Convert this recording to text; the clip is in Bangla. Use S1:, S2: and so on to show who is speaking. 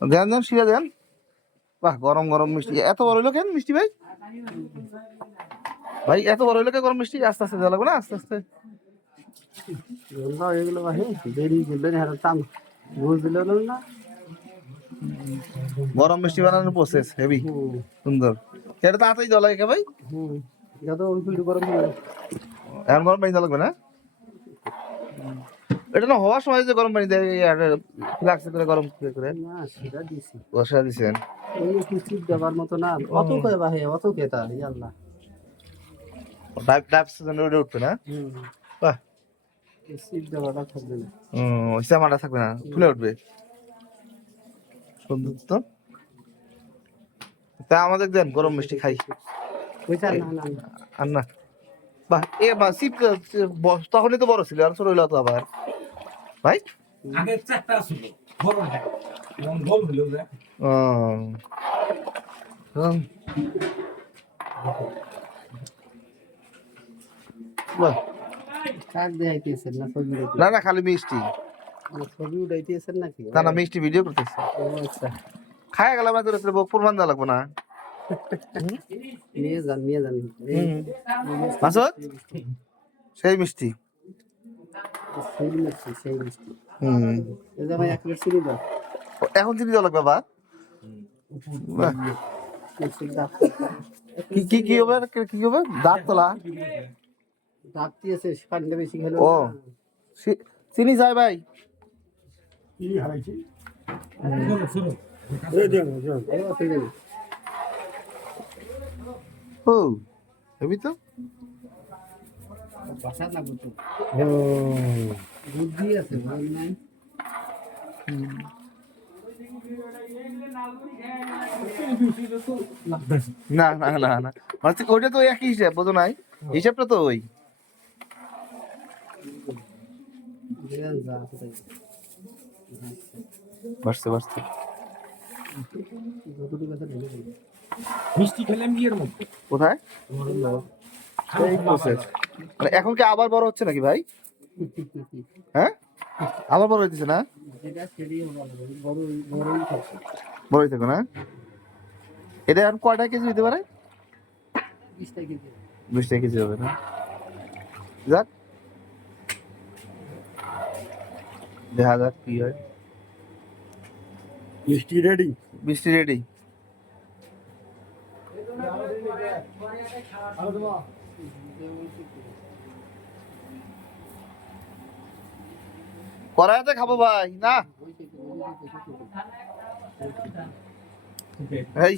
S1: দেন দেন শিরা দেন। বাহ গরম গরম মিষ্টি। এত বড় হইল কেন মিষ্টি ভাই? ভাই এত বড় হইল কেন গরম মিষ্টি? আস্তে আস্তে দেওয়া লাগবে না? আস্তে আস্তে। গরম মিষ্টি বানানোর প্রসেস হেভি সুন্দর। এটা তাড়াতাড়ি দেওয়া লাগে ভাই? এখন গরম পানি দেওয়া লাগবে না? এটা না হওয়ার সময় যে গরম পানি দেয় ফ্লাক্স করে গরম করে করে।
S2: না সেটা দিছি।
S1: বসা দিছেন।
S2: এই কিছু দেওয়ার মতো না অত কে ভাই অত কে তা আল্লাহ।
S1: ডাইভ ডাইভ সিজন রোডে উঠবে না? বাহ।
S2: সিট দেওয়াটা থাকবে না।
S1: হুম শ্যামাটা থাকবে না ফুলে উঠবে। সুন্দর তো। তা আমাদের দেন গরম মিষ্টি খাই।
S2: না না।
S1: আর না বাহ এ বা তখনই তো বড় ছিল আর ছোট হইল তো আবার। ভাই?
S3: আগে চারটা ছিল বড় না এমন গোল হলো যে।
S1: ও। বাহ।
S2: না
S1: না না খালি মিষ্টি।
S2: না, ছবি উঠাইতেছেন নাকি?
S1: তা না মিষ্টি ভিডিও করতেছে।
S2: আচ্ছা।
S1: খায়া গেলাম না তোর বক প্রমাণ দেওয়া লাগবে না।
S2: নিয়ে যান নিয়ে যান।
S1: মাসুদ? সেই মিষ্টি। এখন চিনি দেওয়া লাগবে বা কি কি কি হবে কি কি হবে দাঁত তোলা
S2: দাঁত দিয়েছে পানিটা বেশি খেলো
S1: ও। চিনি যায় ভাই
S3: শুনো শুনো
S1: ও হেবি তো
S2: বাসা না বুঝতো বুদ্ধি আছে ভয় নাই।
S1: না না না না মানে ওইটা তো একই হিসাব বোঝো নাই? হিসাবটা তো ওই।
S2: কোথায়
S1: বাড়ছে বাড়ছে।
S3: মিষ্টি খেলাম বিয়ের মধ্যে?
S1: কোথায়? এই প্রসেস মানে এখন কি আবার বড় হচ্ছে নাকি ভাই? হ্যাঁ? আবার বড় হইতেছে না?
S2: বড় বড়ই
S1: থাকো না? এটা এখন কয়টা কেজি হইতে পারে? বিশটা কেজি হবে না? যাক। দেখা যাক কি হয়।
S2: মিষ্টি রেডি?
S1: বৃষ্টি রেডি। কড়াইতে খাব ভাই না? এই